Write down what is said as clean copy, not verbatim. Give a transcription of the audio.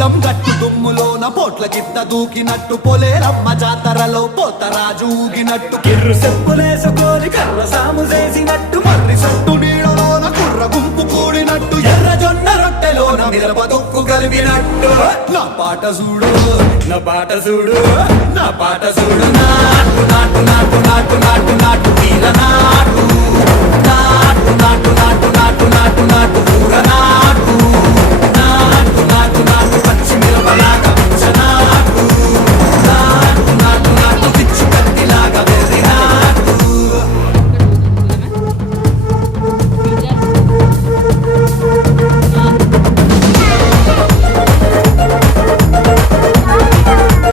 పొలం గట్టు దుమ్ములోన పోట్ల గిత్త దూకినట్టు పొలేరమ్మ జాతరలో పోతరాజు ఊగినట్టు కిర్రు చెప్పులేసుకొని కర్ర సాము చేసినట్టు మర్రి సట్టు నీడలోన కుర్ర గుంపు కూడినట్టు ఎర్ర జొన్న రొట్టెలోన మిరప దొక్కు కలిపినట్టు నా పాట చూడు నా పాట చూడు నా పాట చూడు నాటు నాటు నాటు నాటు నాటు